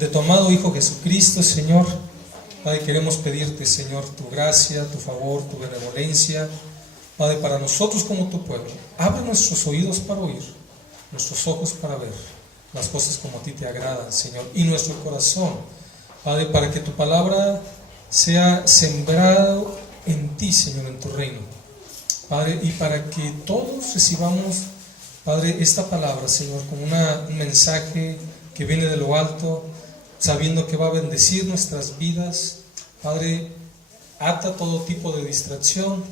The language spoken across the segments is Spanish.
de tu amado Hijo Jesucristo, Señor. Padre, queremos pedirte, Señor, tu gracia, tu favor, tu benevolencia, Padre, para nosotros como tu pueblo. Abre nuestros oídos para oír, nuestros ojos para ver las cosas como a ti te agradan, Señor, y nuestro corazón, Padre, para que tu palabra sea sembrado en ti, Señor, en tu reino, Padre, y para que todos recibamos, Padre, esta palabra, Señor, como un mensaje que viene de lo alto, sabiendo que va a bendecir nuestras vidas. Padre, ata todo tipo de distracción,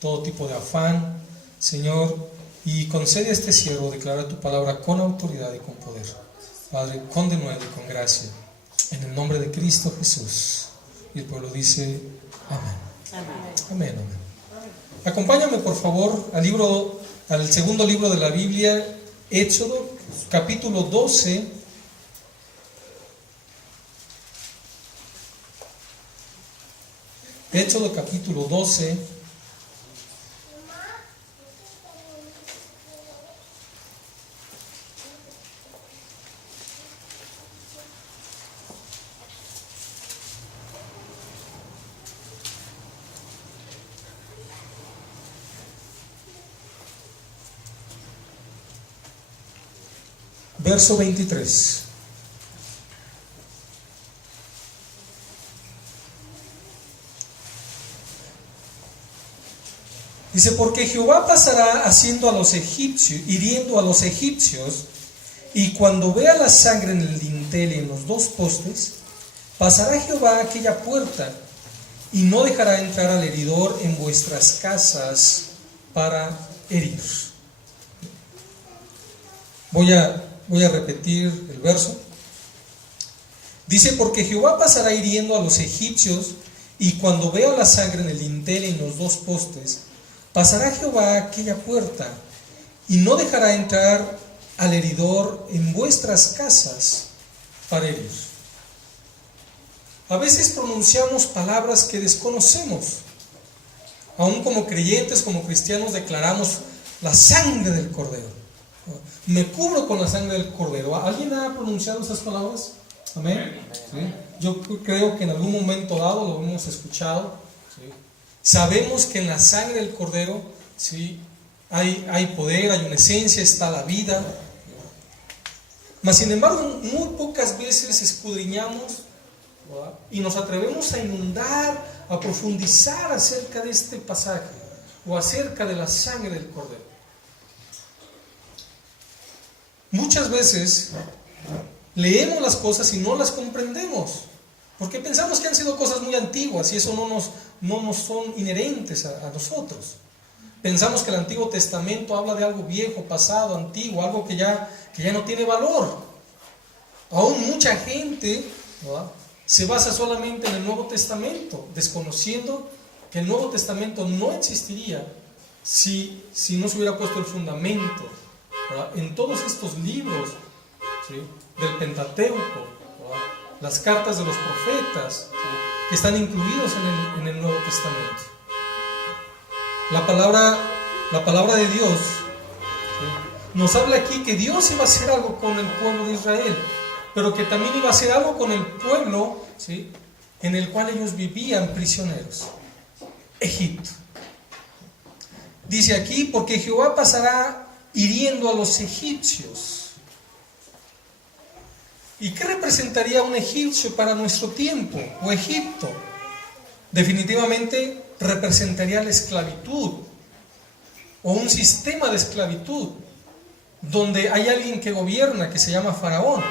todo tipo de afán, Señor, y concede a este siervo declarar tu palabra con autoridad y con poder, Padre, con denuedo y con gracia, en el nombre de Cristo Jesús. Y el pueblo dice amén. Amén, amén. Acompáñame por favor al segundo libro de la Biblia, Éxodo, capítulo 12. Éxodo capítulo 12. Verso 23. Dice, porque Jehová pasará haciendo a los egipcios, hiriendo a los egipcios, y cuando vea la sangre en el dintel y en los dos postes, pasará Jehová a aquella puerta, y no dejará entrar al heridor en vuestras casas para herir. Voy a repetir el verso. Dice, porque Jehová pasará hiriendo a los egipcios, y cuando vea la sangre en el dintel y en los dos postes, pasará Jehová a aquella puerta, y no dejará entrar al heridor en vuestras casas para herir. A veces pronunciamos palabras que desconocemos. Aún como creyentes, como cristianos, declaramos la sangre del Cordero. Me cubro con la sangre del Cordero. ¿Alguien ha pronunciado esas palabras? Amén. ¿Sí? Yo creo que en algún momento dado lo hemos escuchado. ¿Sí? Sabemos que en la sangre del Cordero, ¿sí?, hay poder, hay una esencia, está la vida. Mas sin embargo, muy pocas veces escudriñamos, ¿verdad?, y nos atrevemos a inundar, a profundizar acerca de este pasaje o acerca de la sangre del Cordero. Muchas veces leemos las cosas y no las comprendemos, porque pensamos que han sido cosas muy antiguas y eso no nos son inherentes a nosotros. Pensamos que el Antiguo Testamento habla de algo viejo, pasado, antiguo, algo que ya no tiene valor. Aún mucha gente, ¿verdad?, se basa solamente en el Nuevo Testamento, desconociendo que el Nuevo Testamento no existiría si no se hubiera puesto el fundamento, ¿verdad?, en todos estos libros, ¿sí?, del Pentateuco, ¿verdad?, las cartas de los profetas, ¿sí?, que están incluidos en el Nuevo Testamento. La palabra de Dios, ¿sí?, nos habla aquí que Dios iba a hacer algo con el pueblo de Israel, pero que también iba a hacer algo con el pueblo, ¿sí?, en el cual ellos vivían prisioneros, Egipto. Dice aquí, porque Jehová pasará hiriendo a los egipcios. ¿Y qué representaría un egipcio para nuestro tiempo, o Egipto? Definitivamente representaría la esclavitud, o un sistema de esclavitud, donde hay alguien que gobierna, que se llama Faraón.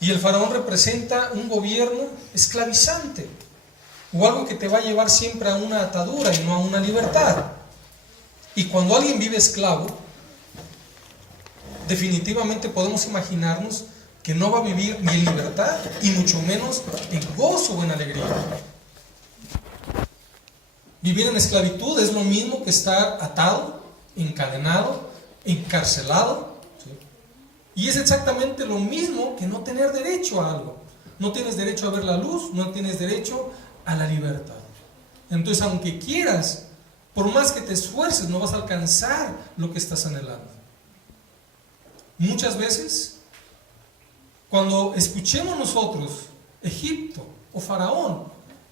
Y el Faraón representa un gobierno esclavizante, o algo que te va a llevar siempre a una atadura y no a una libertad. Y cuando alguien vive esclavo, definitivamente podemos imaginarnos que no va a vivir ni en libertad y mucho menos en gozo o en alegría. Vivir en esclavitud es lo mismo que estar atado, encadenado, encarcelado, ¿sí?, y es exactamente lo mismo que no tener derecho a algo. No tienes derecho a ver la luz, no tienes derecho a la libertad. Entonces, aunque quieras, por más que te esfuerces, no vas a alcanzar lo que estás anhelando. Muchas veces Cuando escuchemos nosotros Egipto o Faraón,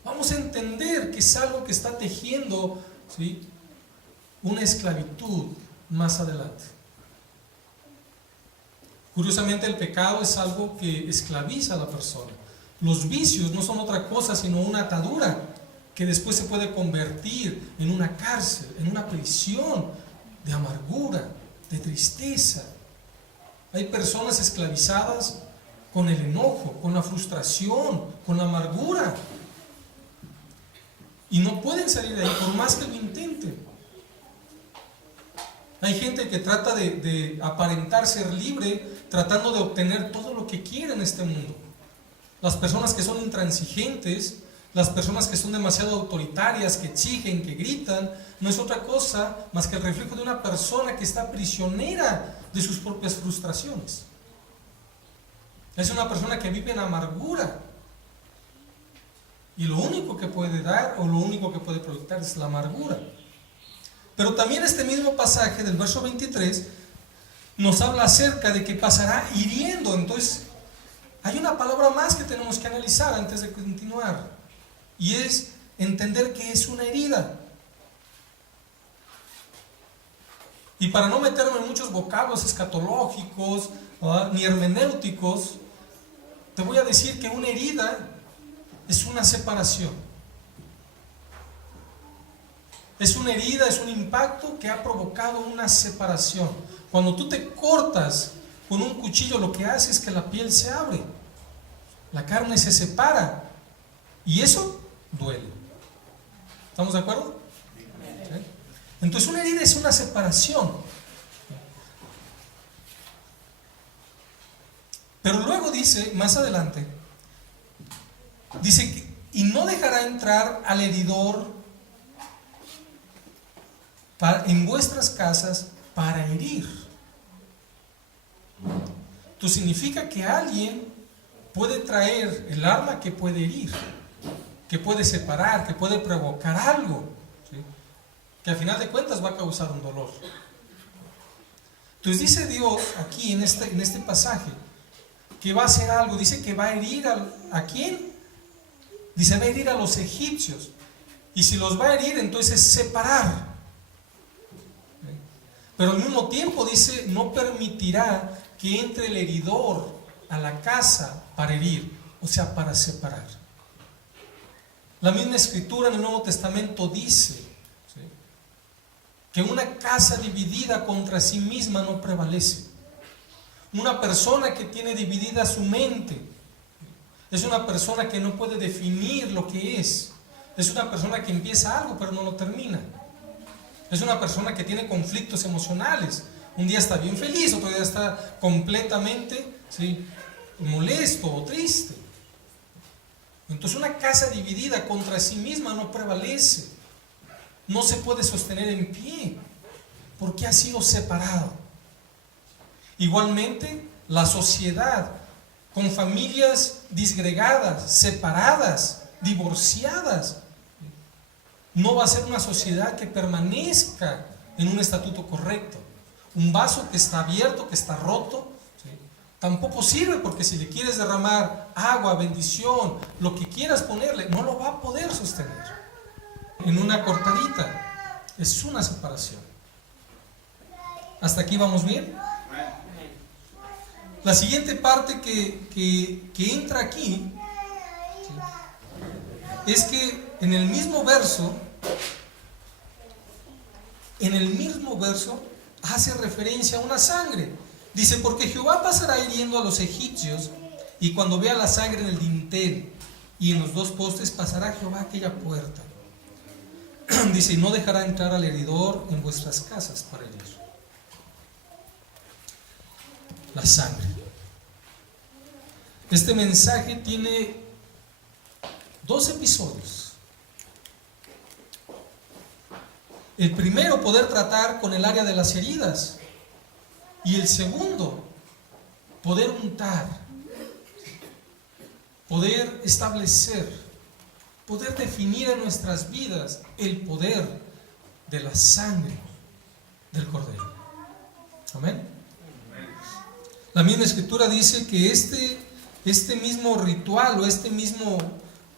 vamos a entender que es algo que está tejiendo, ¿sí?, una esclavitud más adelante. Curiosamente, el pecado es algo que esclaviza a la persona. Los vicios no son otra cosa sino una atadura que después se puede convertir en una cárcel, en una prisión de amargura, de tristeza. Hay personas esclavizadas con el enojo, con la frustración, con la amargura, y no pueden salir de ahí por más que lo intenten. Hay gente que trata de aparentar ser libre, tratando de obtener todo lo que quiere en este mundo. Las personas que son intransigentes, las personas que son demasiado autoritarias, que exigen, que gritan, no es otra cosa más que el reflejo de una persona que está prisionera de sus propias frustraciones. Es una persona que vive en amargura, y lo único que puede dar o lo único que puede proyectar es la amargura. Pero también este mismo pasaje del verso 23 nos habla acerca de que pasará hiriendo. Entonces hay una palabra más que tenemos que analizar antes de continuar, y es entender que es una herida. Y para no meterme en muchos vocablos escatológicos, ni hermenéuticos, te voy a decir que una herida es una separación. Es una herida, es un impacto que ha provocado una separación. Cuando tú te cortas con un cuchillo, lo que hace es que la piel se abre, la carne se separa, y eso duele. ¿Estamos de acuerdo? ¿Sí? Entonces una herida es una separación. Pero luego dice, más adelante, dice que, y no dejará entrar al heridor en vuestras casas para herir. Esto significa que alguien puede traer el arma que puede herir, que puede separar, que puede provocar algo, ¿sí?, que al final de cuentas va a causar un dolor. Entonces dice Dios aquí en este pasaje que va a hacer algo. Dice que va a herir ¿a quién? Dice, va a herir a los egipcios. Y si los va a herir, entonces es separar. Pero al mismo tiempo dice, no permitirá que entre el heridor a la casa para herir, o sea, para separar. La misma escritura en el Nuevo Testamento dice, ¿sí?, que una casa dividida contra sí misma no prevalece. Una persona que tiene dividida su mente es una persona que no puede definir lo que es. Es una persona que empieza algo pero no lo termina. Es una persona que tiene conflictos emocionales. Un día está bien feliz, otro día está completamente, ¿sí?, molesto o triste. Entonces una casa dividida contra sí misma no prevalece. No se puede sostener en pie porque ha sido separado. Igualmente, la sociedad con familias disgregadas, separadas, divorciadas, no va a ser una sociedad que permanezca en un estatuto correcto. Un vaso que está abierto, que está roto, ¿sí?, tampoco sirve, porque si le quieres derramar agua, bendición, lo que quieras ponerle, no lo va a poder sostener. En una cortadita es una separación. ¿Hasta aquí vamos bien? La siguiente parte que entra aquí, ¿sí?, es que en el mismo verso hace referencia a una sangre. Dice, porque Jehová pasará hiriendo a los egipcios, y cuando vea la sangre en el dintel y en los dos postes, pasará Jehová aquella puerta. Dice, y no dejará entrar al heridor en vuestras casas para herir. La sangre. Este mensaje tiene dos episodios. El primero, poder tratar con el área de las heridas, y el segundo, poder untar, poder establecer, poder definir en nuestras vidas el poder de la sangre del Cordero. Amén. La misma escritura dice que este este mismo ritual o este mismo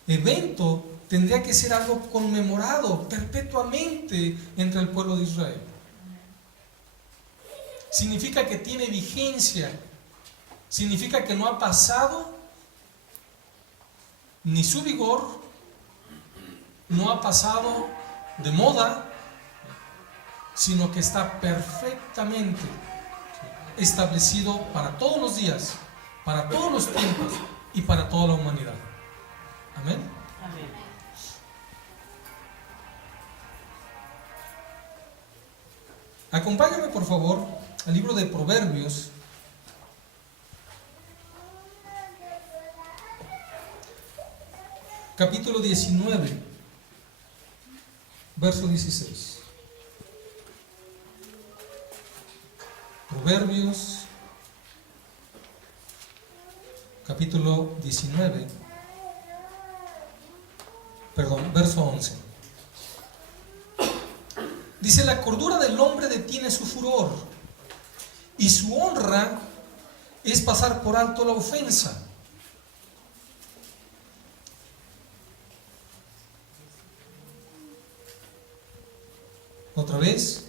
evento tendría que ser algo conmemorado perpetuamente entre el pueblo de Israel. Significa que tiene vigencia, significa que no ha pasado ni su vigor, no ha pasado de moda, sino que está perfectamente establecido para todos los días, para todos los tiempos y para toda la humanidad. Amén. Amén. Acompáñame por favor al libro de Proverbios, capítulo 19, verso 16. Proverbios, capítulo 19, verso 11. Dice: la cordura del hombre detiene su furor, y su honra es pasar por alto la ofensa. Otra vez,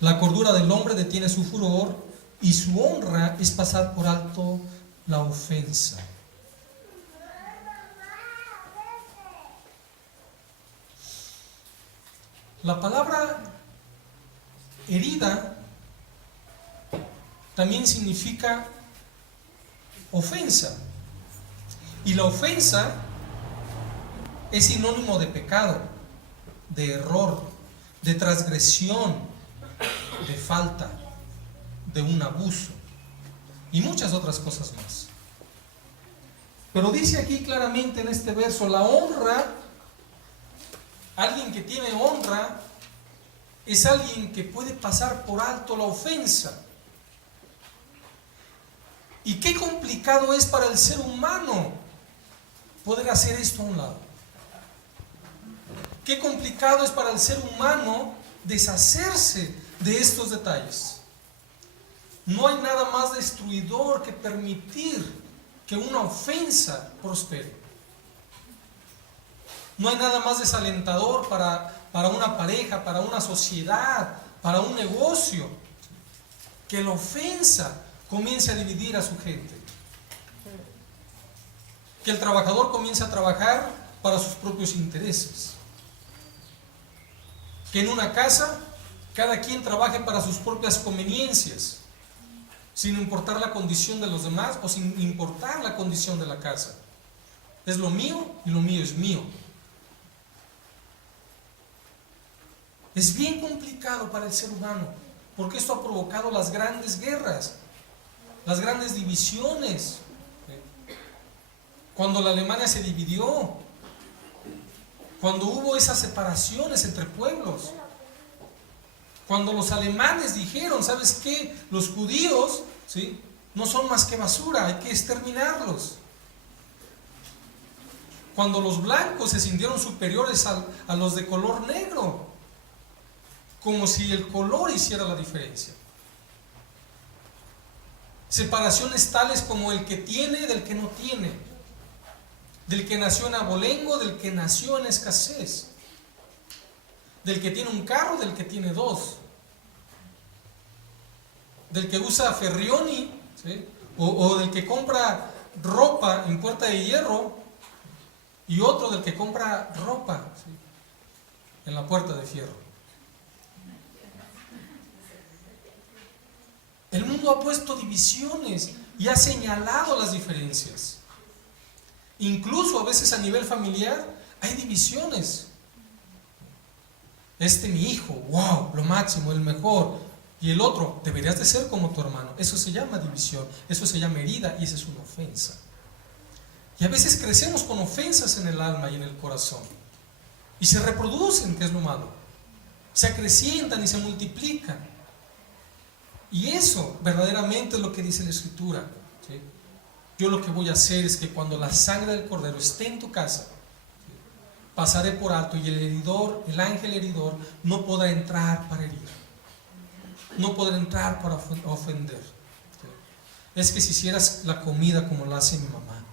la cordura del hombre detiene su furor, y su honra es pasar por alto la ofensa. La palabra herida también significa ofensa. Y la ofensa es sinónimo de pecado, de error, de transgresión, de falta, de un abuso y muchas otras cosas más. Pero dice aquí claramente en este verso, la honra, alguien que tiene honra, es alguien que puede pasar por alto la ofensa. Y qué complicado es para el ser humano poder hacer esto a un lado. Qué complicado es para el ser humano deshacerse de estos detalles. No hay nada más destruidor que permitir que una ofensa prospere. No hay nada más desalentador para una pareja, para una sociedad, para un negocio, que la ofensa comience a dividir a su gente. Que el trabajador comience a trabajar para sus propios intereses. Que en una casa cada quien trabaje para sus propias conveniencias, sin importar la condición de los demás o sin importar la condición de la casa. Es lo mío y lo mío es mío. Es bien complicado para el ser humano, porque esto ha provocado las grandes guerras, las grandes divisiones. Cuando la Alemania se dividió, cuando hubo esas separaciones entre pueblos, cuando los alemanes dijeron, ¿sabes qué? Los judíos, ¿sí?, no son más que basura, hay que exterminarlos. Cuando los blancos se sintieron superiores a los de color negro, como si el color hiciera la diferencia. Separaciones tales como el que tiene del que no tiene, del que nació en abolengo, del que nació en escasez, del que tiene un carro, del que tiene dos, del que usa Ferrioni, ¿sí?, o del que compra ropa en Puerta de Hierro, y otro del que compra ropa, ¿sí?, en la Puerta de Fierro. El mundo ha puesto divisiones y ha señalado las diferencias. Incluso a veces a nivel familiar hay divisiones. Mi hijo, wow, lo máximo, el mejor. Y el otro, deberías de ser como tu hermano. Eso se llama división, eso se llama herida y esa es una ofensa. Y a veces crecemos con ofensas en el alma y en el corazón. Y se reproducen, que es lo malo. Se acrecientan y se multiplican. Y eso verdaderamente es lo que dice la Escritura, ¿sí? Yo lo que voy a hacer es que cuando la sangre del Cordero esté en tu casa, ¿sí?, pasaré por alto y el heridor, el ángel heridor, no podrá entrar para herir, no podrá entrar para ofender, ¿sí? es que si hicieras la comida como la hace mi mamá.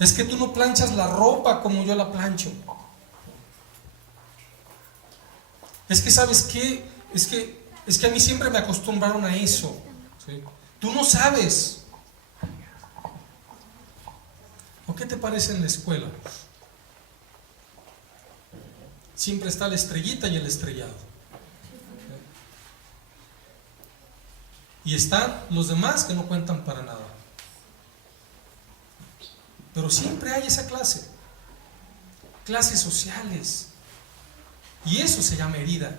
Es que tú no planchas la ropa como yo la plancho. Es que, ¿sabes qué? Es que a mí siempre me acostumbraron a eso, ¿sí? Tú no sabes. ¿O qué te parece en la escuela? Siempre está la estrellita y el estrellado. Y están los demás que no cuentan para nada. Pero siempre hay esa clase. Clases sociales. Y eso se llama herida.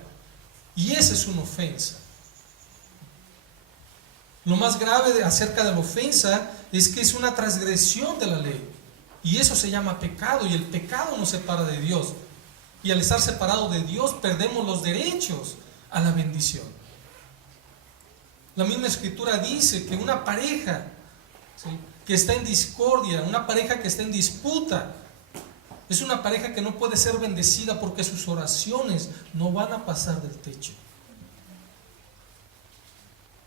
Y esa es una ofensa. Lo más grave acerca de la ofensa es que es una transgresión de la ley. Y eso se llama pecado. Y el pecado nos separa de Dios. Y al estar separado de Dios perdemos los derechos a la bendición. La misma escritura dice que una pareja, ¿sí?, que está en discordia, una pareja que está en disputa, es una pareja que no puede ser bendecida porque sus oraciones no van a pasar del techo.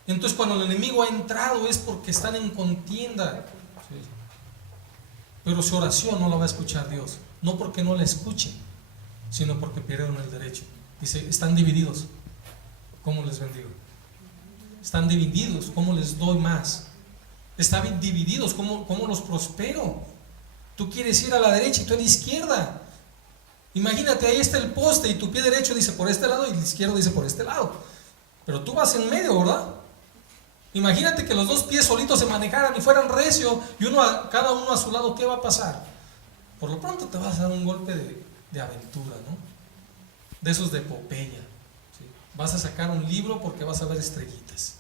Entonces cuando el enemigo ha entrado es porque están en contienda, ¿sí?, pero su oración no la va a escuchar Dios, no porque no la escuchen, sino porque perdieron el derecho. Dice, están divididos, ¿cómo les bendigo? Están divididos, ¿cómo les doy más? Están divididos, ¿cómo los prospero? Tú quieres ir a la derecha y tú a la izquierda. Imagínate, ahí está el poste y tu pie derecho dice por este lado y el izquierdo dice por este lado. Pero tú vas en medio, ¿verdad? Imagínate que los dos pies solitos se manejaran y fueran recio y cada uno a su lado, ¿qué va a pasar? Por lo pronto te vas a dar un golpe de aventura, ¿no? De esos de epopeya, ¿sí? Vas a sacar un libro porque vas a ver estrellitas.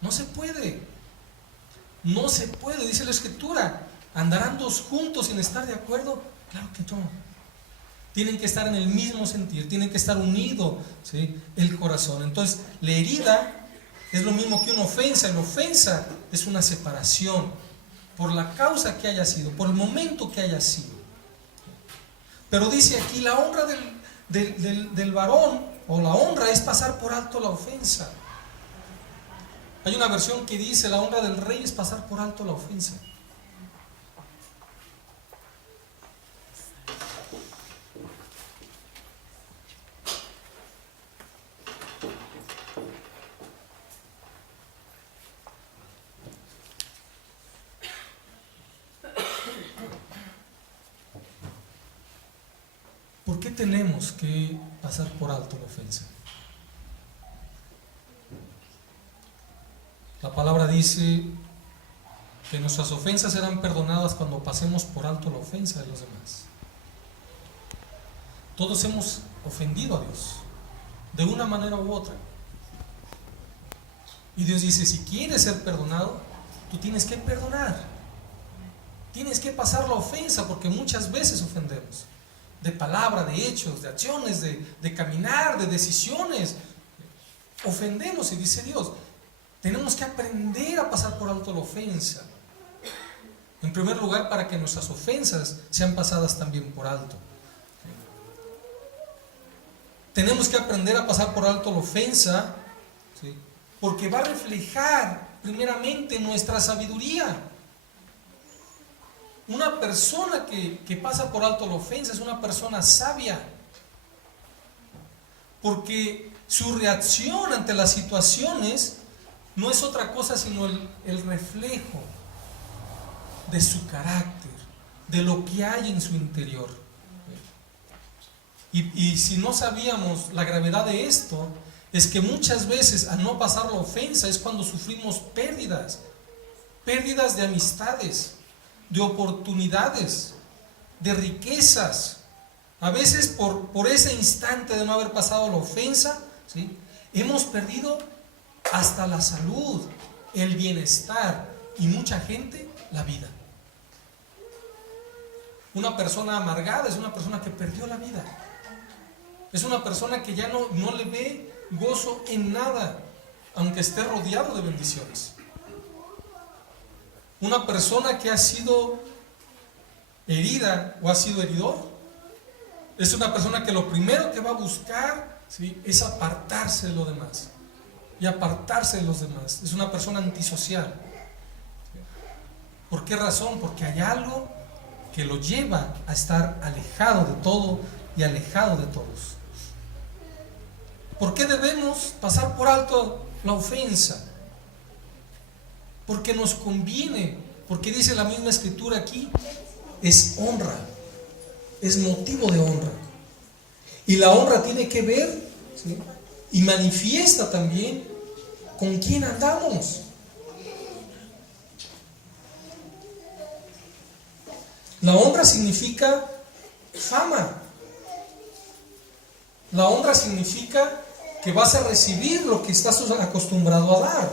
No se puede. No se puede, dice la escritura. ¿Andarán dos juntos sin estar de acuerdo? Claro que no. Tienen que estar en el mismo sentir, tienen que estar unidos, ¿sí?, el corazón. Entonces, la herida es lo mismo que una ofensa. La ofensa es una separación por la causa que haya sido, por el momento que haya sido. Pero dice aquí, la honra del varón, o la honra, es pasar por alto la ofensa. Hay una versión que dice, la honra del rey es pasar por alto la ofensa. ¿Por qué tenemos que pasar por alto la ofensa? La palabra dice que nuestras ofensas serán perdonadas cuando pasemos por alto la ofensa de los demás. Todos hemos ofendido a Dios de una manera u otra. Y Dios dice, si quieres ser perdonado, tú tienes que perdonar. Tienes que pasar la ofensa, porque muchas veces ofendemos. De palabra, de hechos, de acciones, de caminar, de decisiones. Ofendemos, y dice Dios, tenemos que aprender a pasar por alto la ofensa. En primer lugar, para que nuestras ofensas sean pasadas también por alto. Tenemos que aprender a pasar por alto la ofensa, ¿sí?, porque va a reflejar primeramente nuestra sabiduría. Una persona que pasa por alto la ofensa es una persona sabia, porque su reacción ante las situaciones no es otra cosa sino el reflejo de su carácter, de lo que hay en su interior. Y si no sabíamos la gravedad de esto, es que muchas veces al no pasar la ofensa es cuando sufrimos pérdidas de amistades, de oportunidades, de riquezas. A veces por ese instante de no haber pasado la ofensa, ¿sí?, hemos perdido hasta la salud, el bienestar y mucha gente la vida. Una persona amargada es una persona que perdió la vida. Es una persona que ya no le ve gozo en nada, aunque esté rodeado de bendiciones. Una persona que ha sido herida o ha sido heridor es una persona que lo primero que va a buscar, ¿sí?, es apartarse de lo demás. y apartarse de los demás. Es una persona antisocial. ¿Por qué razón? Porque hay algo que lo lleva a estar alejado de todo y alejado de todos. ¿Por qué debemos pasar por alto la ofensa? Porque nos conviene, porque dice la misma escritura aquí, es honra, es motivo de honra. Y la honra tiene que ver, ¿sí?, y manifiesta también con quién andamos. La honra significa fama. La honra significa que vas a recibir lo que estás acostumbrado a dar.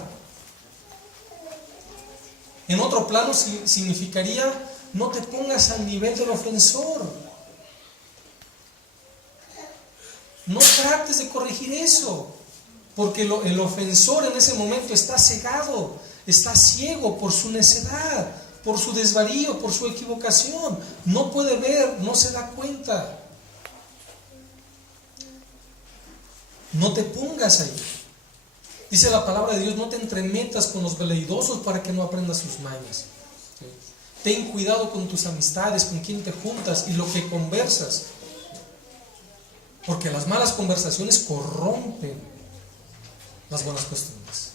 En otro plano significaría: no te pongas al nivel del ofensor. No trates de corregir eso, porque el ofensor en ese momento está cegado, está ciego por su necedad, por su desvarío, por su equivocación. No puede ver, no se da cuenta. No te pongas ahí. Dice la palabra de Dios: no te entremetas con los veleidosos para que no aprendas sus mañas. Ten cuidado con tus amistades, con quién te juntas y lo que conversas, porque las malas conversaciones corrompen las buenas costumbres.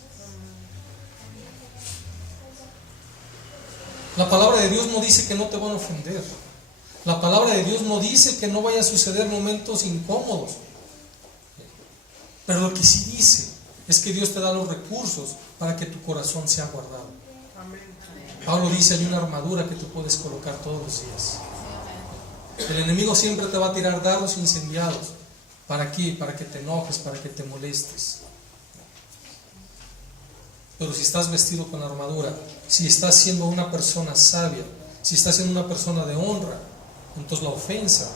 La palabra de Dios no dice que no te van a ofender. La palabra de Dios no dice que no vaya a suceder momentos incómodos. Pero lo que sí dice es que Dios te da los recursos para que tu corazón sea guardado. Pablo dice: hay una armadura que tú puedes colocar todos los días. El enemigo siempre te va a tirar dardos incendiados. ¿Para qué? Para que te enojes, para que te molestes. Pero si estás vestido con armadura, si estás siendo una persona sabia, si estás siendo una persona de honra, entonces la ofensa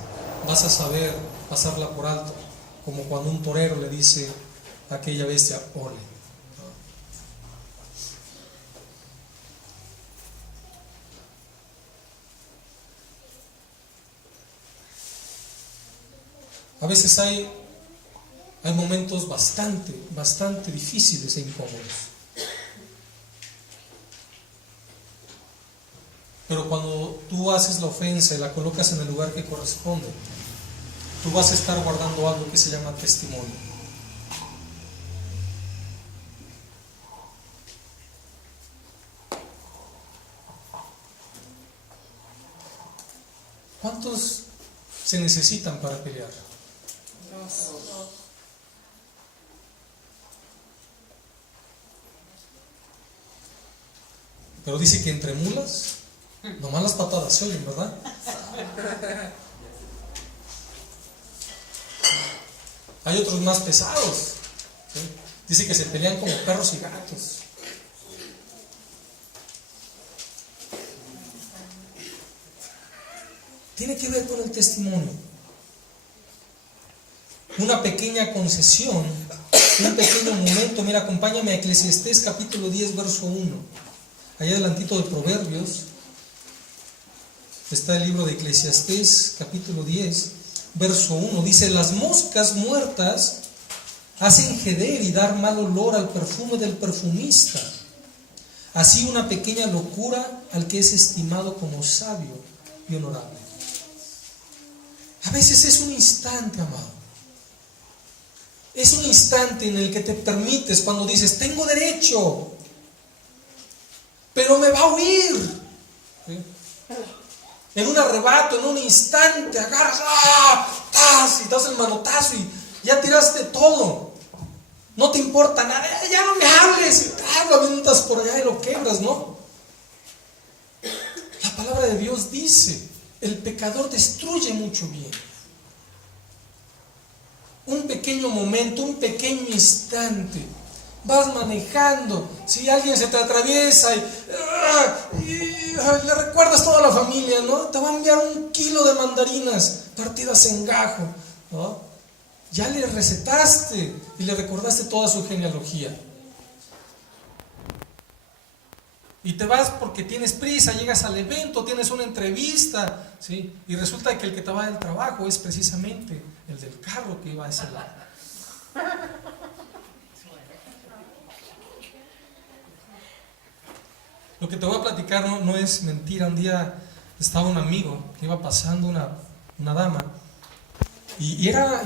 vas a saber pasarla por alto, como cuando un torero le dice a aquella bestia: ole. A veces hay momentos bastante difíciles e incómodos. Pero cuando tú haces la ofensa y la colocas en el lugar que corresponde, tú vas a estar guardando algo que se llama testimonio. ¿Cuántos se necesitan para pelear? Pero dice que entre mulas, nomás las patadas se oyen, ¿verdad? Hay otros más pesados, ¿sí? Dice que se pelean como perros y gatos. Tiene que ver con el testimonio. Una pequeña concesión, un pequeño momento. Mira, acompáñame a Eclesiastés capítulo 10, verso 1. Allá adelantito de Proverbios está el libro de Eclesiastés capítulo 10, verso 1. Dice: las moscas muertas hacen heder y dar mal olor al perfume del perfumista. Así una pequeña locura al que es estimado como sabio y honorable. A veces es un instante, amado. Es un instante en el que te permites, cuando dices: tengo derecho, pero me va a huir. ¿Sí? En un arrebato, en un instante, agarras, y das el manotazo y ya tiraste todo. No te importa nada, ya no me hables, y lo avientas por allá y lo quebras, ¿no? La palabra de Dios dice: el pecador destruye mucho bien. Un pequeño momento, un pequeño instante. Vas manejando, si alguien se te atraviesa y le recuerdas toda la familia, ¿no? Te va a enviar 1 kilo de mandarinas partidas en gajo, ¿no? Ya le recetaste y le recordaste toda su genealogía. Y te vas porque tienes prisa, llegas al evento, tienes una entrevista, ¿sí? Y resulta que el que te va del trabajo es precisamente el del carro que iba a ese lado. Lo que te voy a platicar no es mentira. Un día estaba un amigo que iba pasando una dama y era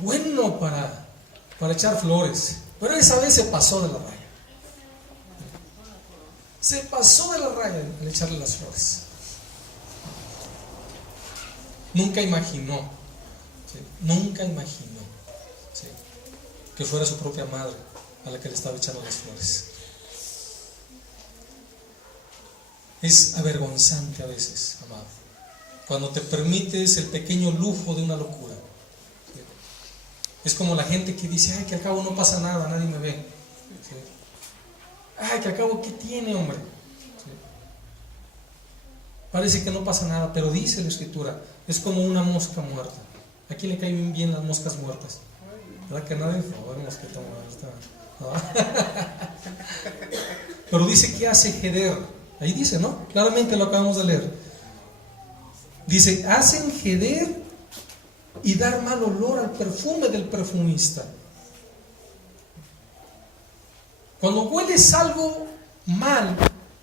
bueno para echar flores, pero esa vez se pasó de la raya. Se pasó de la raya al echarle las flores. Nunca imaginó, ¿sí? Nunca imaginó, ¿sí?, que fuera su propia madre a la que le estaba echando las flores. Es avergonzante a veces, amado, cuando te permites el pequeño lujo de una locura. ¿Sí? Es como la gente que dice, ay, que al cabo no pasa nada, nadie me ve. ¿Sí? Ay, que al cabo, ¿qué tiene, hombre? ¿Sí? Parece que no pasa nada, pero dice la Escritura, es como una mosca muerta. ¿A quién le caen bien las moscas muertas? ¿Verdad que nadie? No, mosquita muerta. Pero dice que hace heder. Ahí dice, ¿no? Claramente lo acabamos de leer. Dice, hacen heder y dar mal olor al perfume del perfumista. Cuando hueles algo mal,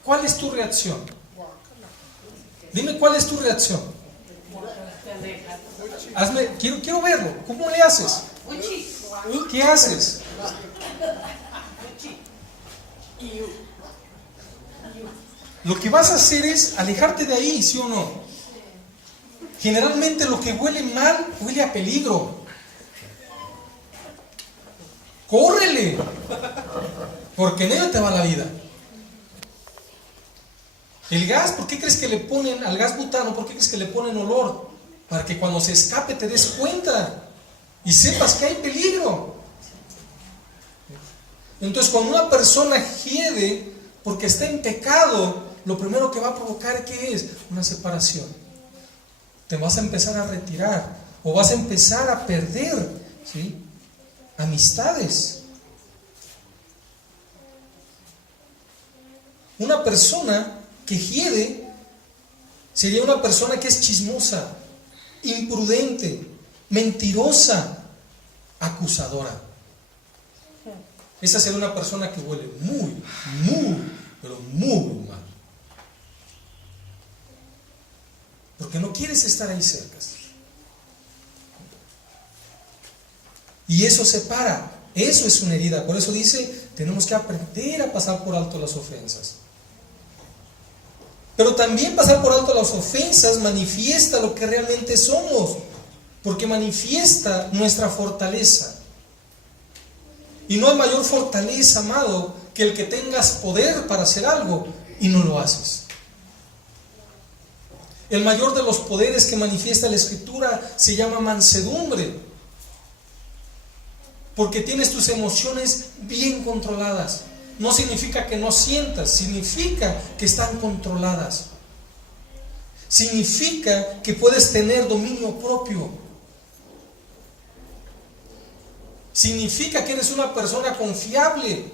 ¿cuál es tu reacción? Dime cuál es tu reacción. Quiero verlo. ¿Cómo le haces? ¿Qué haces? Lo que vas a hacer es alejarte de ahí, ¿sí o no? Generalmente lo que huele mal huele a peligro. ¡Córrele! Porque en ello te va la vida. El gas, ¿por qué crees que le ponen al gas butano? ¿Por qué crees que le ponen olor? Para que cuando se escape te des cuenta y sepas que hay peligro. Entonces, cuando una persona hiede porque está en pecado, lo primero que va a provocar, ¿qué es? Una separación. Te vas a empezar a retirar o vas a empezar a perder, ¿sí?, amistades. Una persona que hiede sería una persona que es chismosa, imprudente, mentirosa, acusadora. Esa sería una persona que huele pero muy mal. Porque no quieres estar ahí cerca. Y eso separa. Eso es una herida. Por eso dice, tenemos que aprender a pasar por alto las ofensas. Pero también pasar por alto las ofensas manifiesta lo que realmente somos. Porque manifiesta nuestra fortaleza. Y no hay mayor fortaleza, amado, que el que tengas poder para hacer algo y no lo haces. El mayor de los poderes que manifiesta la Escritura se llama mansedumbre. Porque tienes tus emociones bien controladas. No significa que no sientas, significa que están controladas. Significa que puedes tener dominio propio. Significa que eres una persona confiable.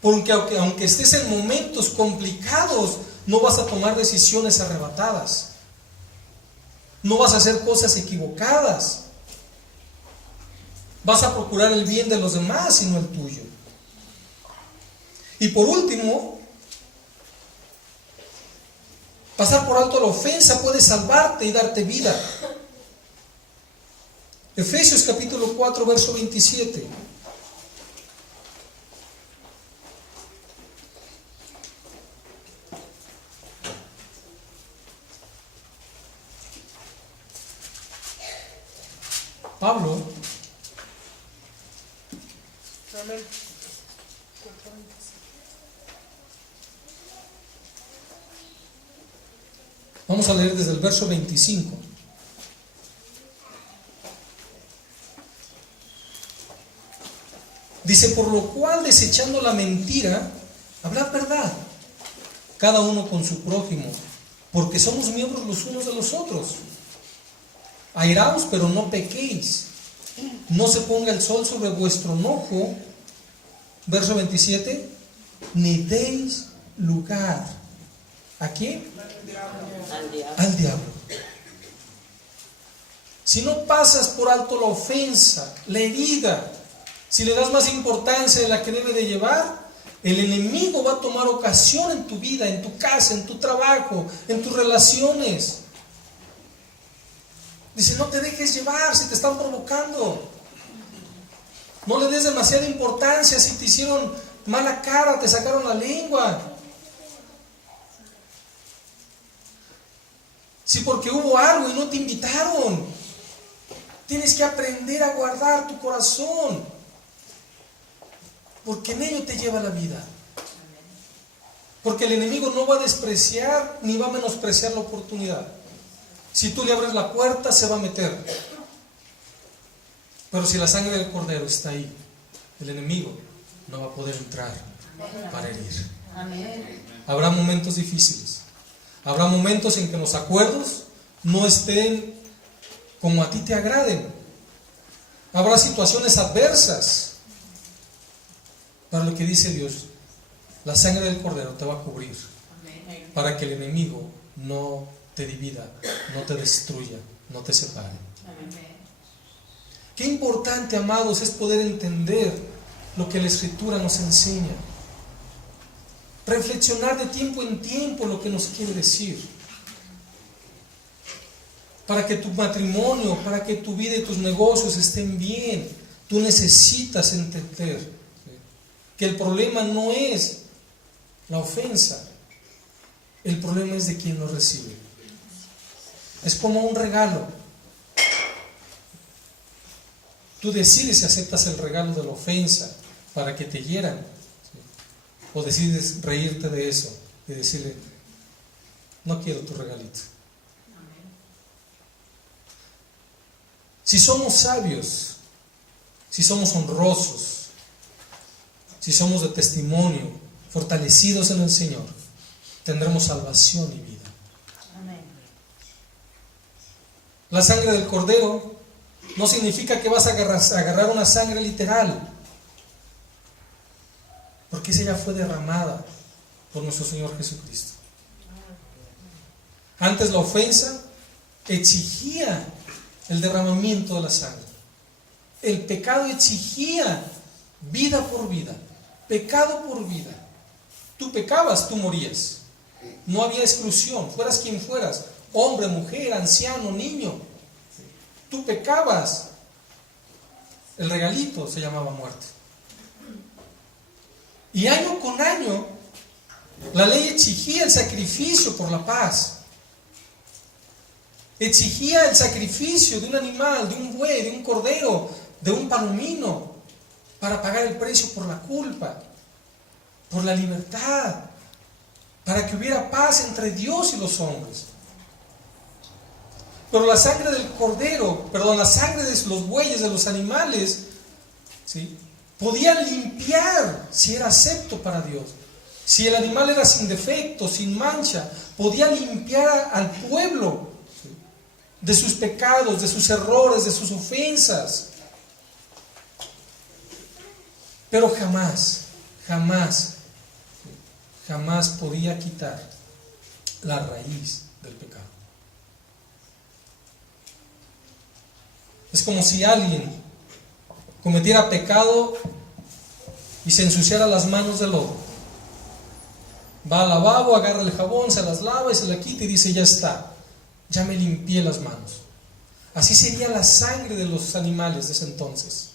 Porque aunque estés en momentos complicados, no vas a tomar decisiones arrebatadas. No vas a hacer cosas equivocadas. Vas a procurar el bien de los demás y no el tuyo. Y por último, pasar por alto la ofensa puede salvarte y darte vida. Efesios capítulo 4, verso 27. Pablo vamos a leer desde el verso 25. Dice, por lo cual, desechando la mentira, hablad verdad, cada uno con su prójimo, porque somos miembros los unos de los otros. Airaos, pero no pequéis. No se ponga el sol sobre vuestro enojo. Verso 27. Ni deis lugar. ¿A quién? Al diablo. Si no pasas por alto la ofensa, la herida, si le das más importancia de la que debe de llevar, El enemigo va a tomar ocasión en tu vida, en tu casa, en tu trabajo, en tus relaciones. Dice, no te dejes llevar si te están provocando. No le des demasiada importancia si te hicieron mala cara, te sacaron la lengua. Si porque hubo algo y no te invitaron. Tienes que aprender a guardar tu corazón, porque en ello te lleva la vida. Porque el enemigo no va a despreciar ni va a menospreciar la oportunidad. Si tú le abres la puerta, se va a meter. Pero si la sangre del Cordero está ahí, el enemigo no va a poder entrar para herir. Habrá momentos difíciles. Habrá momentos en que los acuerdos no estén como a ti te agraden. Habrá situaciones adversas. Para lo que dice Dios, la sangre del Cordero te va a cubrir para que el enemigo no te divida, no te destruya, no te separe. Qué importante, amados, es poder entender lo que la Escritura nos enseña. Reflexionar de tiempo en tiempo lo que nos quiere decir. Para que tu matrimonio, para que tu vida y tus negocios estén bien, tú necesitas entender que el problema no es la ofensa, el problema es de quien lo recibe. Es como un regalo. Tú decides si aceptas el regalo de la ofensa para que te hieran, ¿sí? O decides reírte de eso y decirle, no quiero tu regalito. Si somos sabios, si somos honrosos, si somos de testimonio, fortalecidos en el Señor, tendremos salvación y vida. Amén. La sangre del Cordero no significa que vas a agarrar una sangre literal, porque esa ya fue derramada por nuestro Señor Jesucristo. Antes la ofensa exigía el derramamiento de la sangre. El pecado exigía vida por vida, pecado por vida. Tú pecabas, tú morías. No había exclusión, fueras quien fueras, hombre, mujer, anciano, niño. Tú pecabas. El regalito se llamaba muerte. Y año con año, la ley exigía el sacrificio por la paz. Exigía el sacrificio de un animal, de un buey, de un cordero, de un palomino, para pagar el precio por la culpa, por la libertad, para que hubiera paz entre Dios y los hombres. Pero la sangre del cordero, la sangre de los bueyes, de los animales, ¿sí?, podía limpiar si era acepto para Dios. Si el animal era sin defecto, sin mancha, podía limpiar al pueblo, ¿sí?, de sus pecados, de sus errores, de sus ofensas. Pero jamás podía quitar la raíz del pecado. Es como si alguien cometiera pecado y se ensuciara las manos de lodo. Va al lavabo, agarra el jabón, se las lava y se la quita y dice, ya está, ya me limpié las manos. Así sería la sangre de los animales de ese entonces.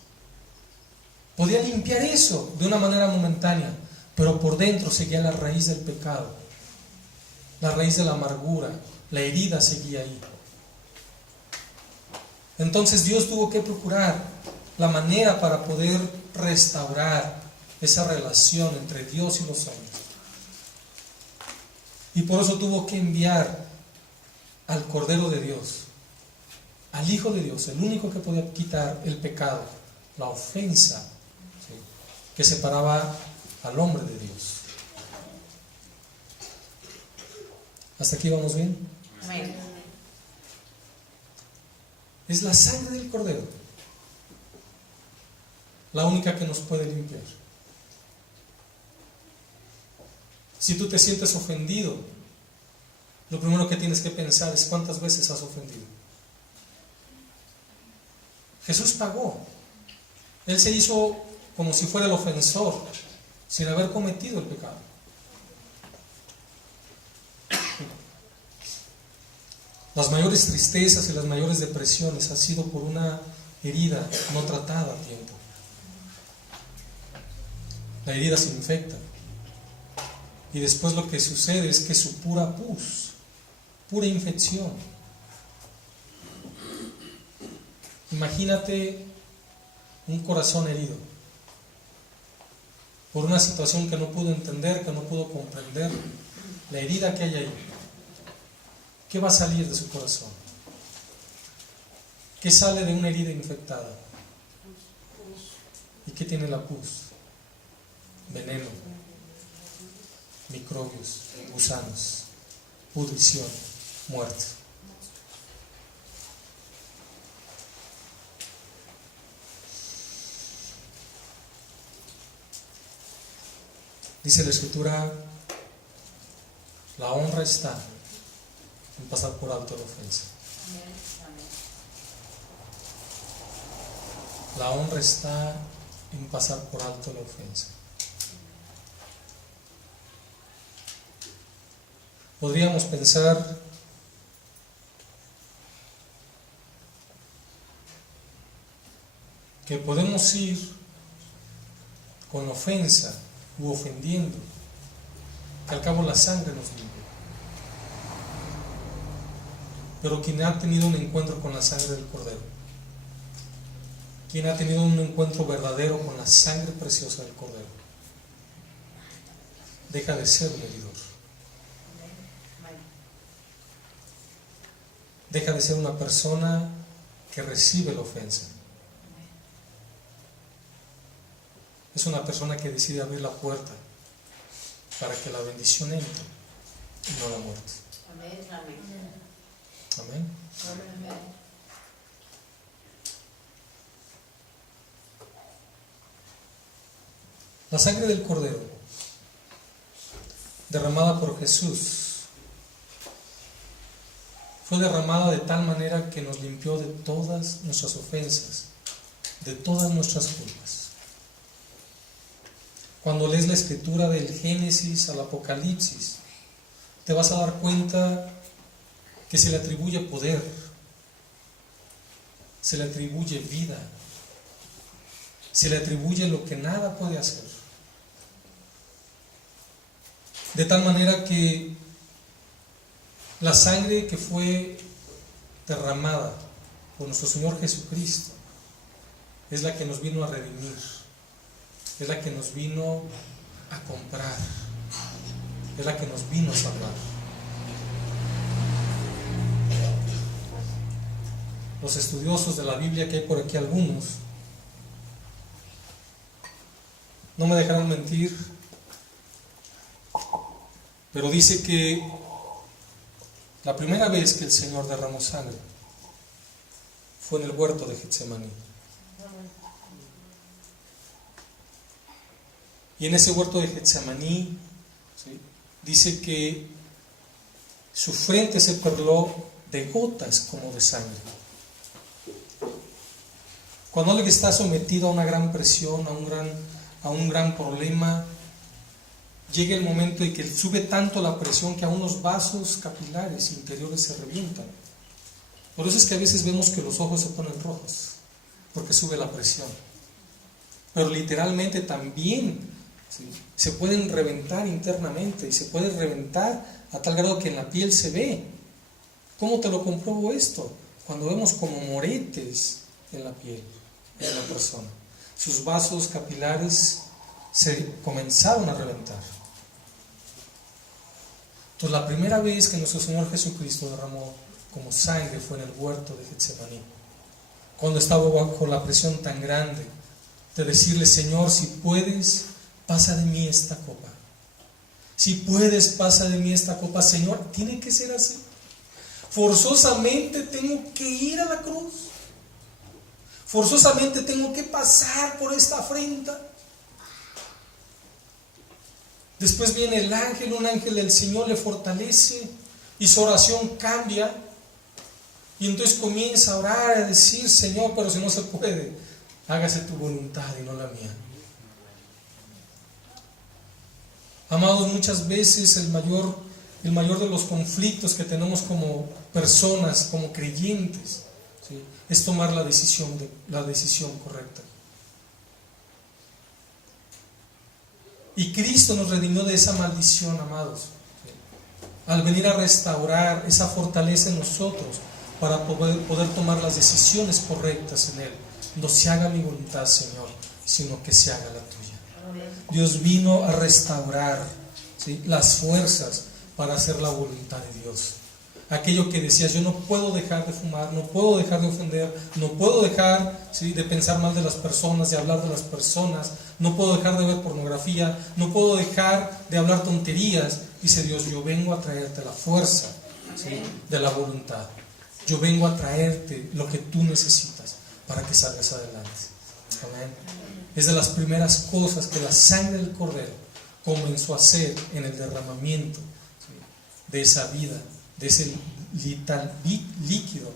Podía limpiar eso de una manera momentánea, pero por dentro seguía la raíz del pecado, la raíz de la amargura, la herida seguía ahí. Entonces Dios tuvo que procurar la manera para poder restaurar esa relación entre Dios y los hombres. Y por eso tuvo que enviar al Cordero de Dios, al Hijo de Dios, el único que podía quitar el pecado, la ofensa, ¿sí?, que separaba al hombre de Dios. ¿Hasta aquí vamos bien? Amén. Es la sangre del Cordero la única que nos puede limpiar. Si tú te sientes ofendido, lo primero que tienes que pensar es cuántas veces has ofendido. Jesús pagó. Él se hizo como si fuera el ofensor, sin haber cometido el pecado. Las mayores tristezas y las mayores depresiones han sido por una herida no tratada a tiempo. La herida se infecta y después lo que sucede es que su pura pus, pura infección. Imagínate un corazón herido por una situación que no pudo entender, que no pudo comprender, la herida que hay ahí. ¿Qué va a salir de su corazón? ¿Qué sale de una herida infectada? ¿Y qué tiene la pus? Veneno, microbios, gusanos, pudrición, muerte. Dice la Escritura, la honra está en pasar por alto la ofensa. La honra está en pasar por alto la ofensa. Podríamos pensar que podemos ir con ofensa u ofendiendo, que al cabo la sangre nos limpia. Pero quien ha tenido un encuentro con la sangre del Cordero, quien ha tenido un encuentro verdadero con la sangre preciosa del Cordero, deja de ser un heridor. Deja de ser una persona que recibe la ofensa. Es una persona que decide abrir la puerta para que la bendición entre y no la muerte. Amén. La sangre del Cordero, derramada por Jesús, fue derramada de tal manera que nos limpió de todas nuestras ofensas, de todas nuestras culpas. Cuando lees la Escritura del Génesis al Apocalipsis, te vas a dar cuenta que se le atribuye poder, se le atribuye vida, se le atribuye lo que nada puede hacer. De tal manera que la sangre que fue derramada por nuestro Señor Jesucristo es la que nos vino a redimir, es la que nos vino a comprar, es la que nos vino a salvar. Los estudiosos de la Biblia, que hay por aquí algunos, no me dejarán mentir, pero dice que la primera vez que el Señor derramó sangre fue en el huerto de Getsemaní. Y en ese huerto de Getsemaní, ¿sí?, dice que su frente se perló de gotas como de sangre. Cuando alguien está sometido a una gran presión, a un gran problema, llega el momento en que sube tanto la presión que a unos vasos capilares interiores se revientan. Por eso es que a veces vemos que los ojos se ponen rojos, porque sube la presión. Pero literalmente también, ¿sí?, se pueden reventar internamente, y se puede reventar a tal grado que en la piel se ve. ¿Cómo te lo compruebo esto? Cuando vemos como moretes en la piel de la persona. Sus vasos capilares se comenzaron a reventar. Entonces, la primera vez que nuestro Señor Jesucristo derramó como sangre fue en el huerto de Getsemaní, cuando estaba bajo la presión tan grande de decirle: Señor, si puedes, pasa de mí esta copa. Si puedes, pasa de mí esta copa. Señor, tiene que ser así. Forzosamente tengo que ir a la cruz. Forzosamente tengo que pasar por esta afrenta. Después viene el ángel, un ángel del Señor le fortalece y su oración cambia. Y entonces comienza a orar, a decir: Señor, pero si no se puede, hágase tu voluntad y no la mía. Amados, muchas veces el mayor de los conflictos que tenemos como personas, como creyentes, ¿sí?, es tomar la decisión correcta. Y Cristo nos redimió de esa maldición, amados, ¿sí?, al venir a restaurar esa fortaleza en nosotros para poder tomar las decisiones correctas en Él. No se haga mi voluntad, Señor, sino que se haga la tuya. Dios vino a restaurar, ¿sí?, las fuerzas para hacer la voluntad de Dios. Aquello que decías, yo no puedo dejar de fumar, no puedo dejar de ofender, no puedo dejar, ¿sí?, de pensar mal de las personas, de hablar de las personas, no puedo dejar de ver pornografía, no puedo dejar de hablar tonterías. Dice Dios, yo vengo a traerte la fuerza, ¿sí?, de la voluntad. Yo vengo a traerte lo que tú necesitas para que salgas adelante. Amén. Es de las primeras cosas que la sangre del Cordero comenzó a hacer en el derramamiento, ¿sí?, de esa vida, de ese vital líquido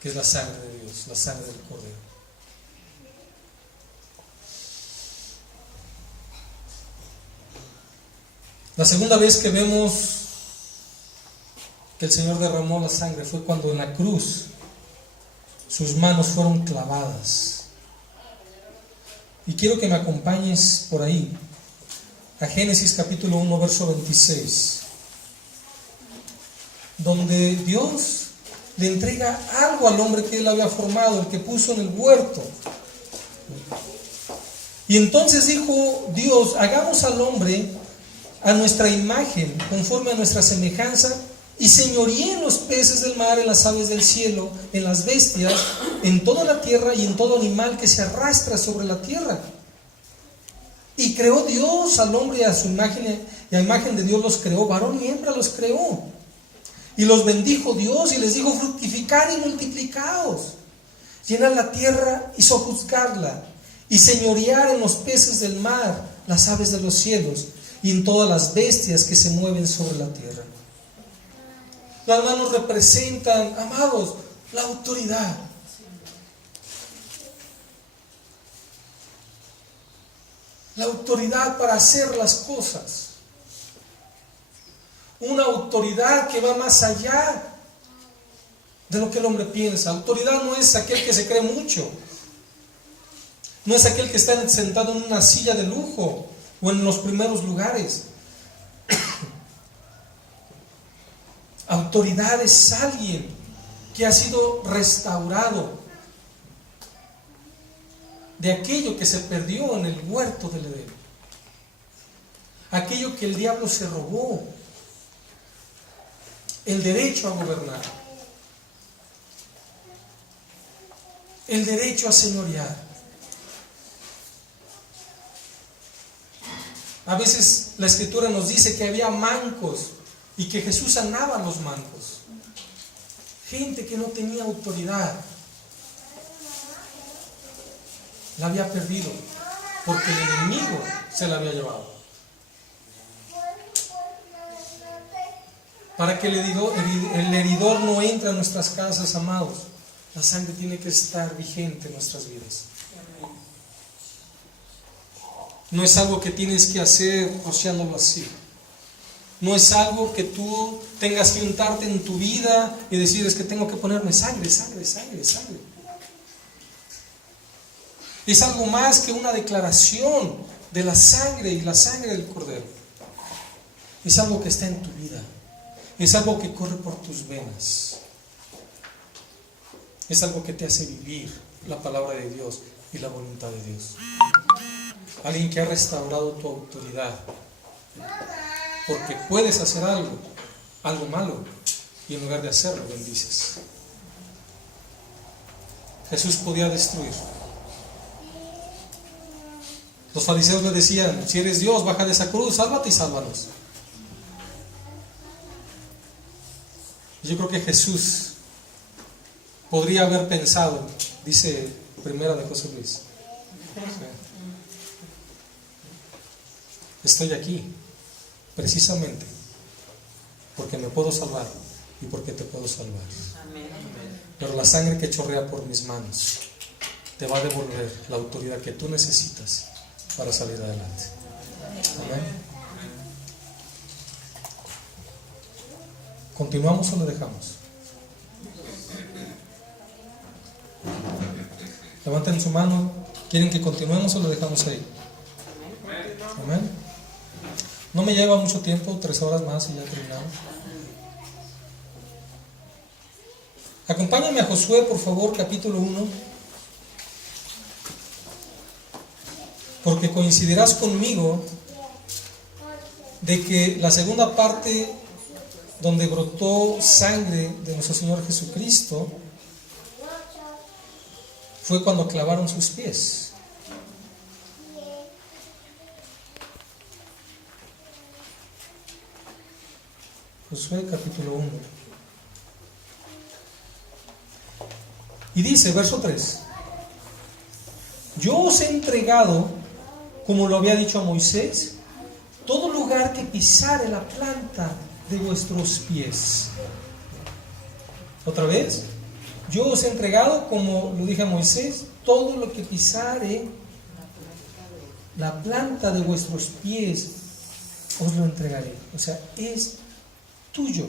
que es la sangre de Dios, la sangre del Cordero. La segunda vez que vemos que el Señor derramó la sangre fue cuando en la cruz sus manos fueron clavadas. Y quiero que me acompañes por ahí a Génesis capítulo 1, verso 26, donde Dios le entrega algo al hombre que Él había formado, el que puso en el huerto. Y entonces dijo Dios, hagamos al hombre a nuestra imagen, conforme a nuestra semejanza, y señoríe en los peces del mar, en las aves del cielo, en las bestias, en toda la tierra y en todo animal que se arrastra sobre la tierra. Y creó Dios al hombre a su imagen, y a imagen de Dios los creó, varón y hembra los creó. Y los bendijo Dios y les dijo, fructificad y multiplicaos, llenad la tierra y sojuzgadla, y señorear en los peces del mar, las aves de los cielos, y en todas las bestias que se mueven sobre la tierra. Las manos representan, amados, la autoridad. La autoridad para hacer las cosas. Una autoridad que va más allá de lo que el hombre piensa. Autoridad no es aquel que se cree mucho. No es aquel que está sentado en una silla de lujo o en los primeros lugares. Autoridad es alguien que ha sido restaurado de aquello que se perdió en el huerto del Edén, aquello que el diablo se robó, el derecho a gobernar, el derecho a señorear. A veces la Escritura nos dice que había mancos y que Jesús sanaba a los mancos. Gente que no tenía autoridad la había perdido porque el enemigo se la había llevado. Para que el heridor no entre a nuestras casas, amados, la sangre tiene que estar vigente en nuestras vidas. No es algo que tienes que hacer rociándolo así. No es algo que tú tengas que untarte en tu vida y decir, es que tengo que ponerme sangre, sangre, sangre, sangre. Es algo más que una declaración de la sangre y la sangre del Cordero. Es algo que está en tu vida. Es algo que corre por tus venas. Es algo que te hace vivir la palabra de Dios y la voluntad de Dios. Alguien que ha restaurado tu autoridad. Porque puedes hacer algo malo, y en lugar de hacerlo, bendices. Jesús podía destruir. Los fariseos le decían, si eres Dios, baja de esa cruz, sálvate y sálvanos. Yo creo que Jesús podría haber pensado, dice Primera de José Luis, estoy aquí precisamente porque me puedo salvar y porque te puedo salvar. Pero la sangre que chorrea por mis manos te va a devolver la autoridad que tú necesitas para salir adelante. Amén. ¿Continuamos o lo dejamos? Levanten su mano. ¿Quieren que continuemos o lo dejamos ahí? Amén. No me lleva mucho tiempo, 3 horas más y ya terminamos. Acompáñame a Josué, por favor, capítulo 1. Porque coincidirás conmigo de que la segunda parte donde brotó sangre de nuestro Señor Jesucristo fue cuando clavaron sus pies. Josué capítulo 1. Y dice, verso 3: Yo os he entregado, como lo había dicho a Moisés, todo lugar que pisare la planta de vuestros pies. Otra vez, yo os he entregado, como lo dije a Moisés, todo lo que pisare la planta de vuestros pies, os lo entregaré. O sea, es tuyo.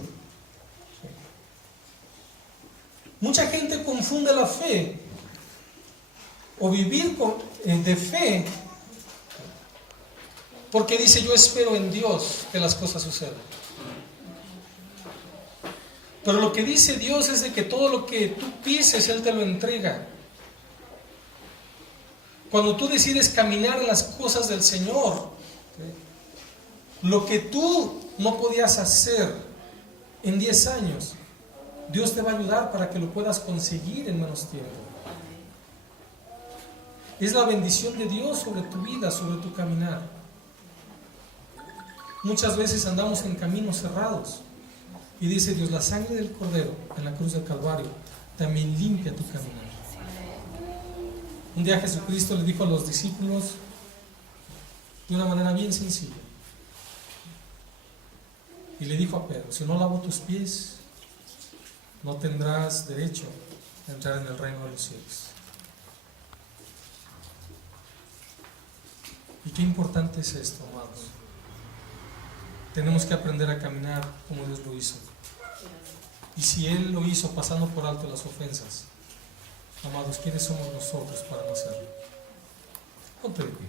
Mucha gente confunde la fe o vivir de fe porque dice, yo espero en Dios que las cosas sucedan. Pero lo que dice Dios es de que todo lo que tú pises, Él te lo entrega. Cuando tú decides caminar en las cosas del Señor, lo que tú no podías hacer en 10 años, Dios te va a ayudar para que lo puedas conseguir en menos tiempo. Es la bendición de Dios sobre tu vida, sobre tu caminar. Muchas veces andamos en caminos cerrados y dice Dios, la sangre del Cordero en la cruz del Calvario también limpia tu caminar. Un día Jesucristo le dijo a los discípulos de una manera bien sencilla, y le dijo a Pedro, si no lavo tus pies, no tendrás derecho a entrar en el reino de los cielos. Y qué importante es esto, amados. Tenemos que aprender a caminar como Dios lo hizo. Y si Él lo hizo pasando por alto las ofensas, amados, ¿quiénes somos nosotros para no hacerlo? Ponte de pie.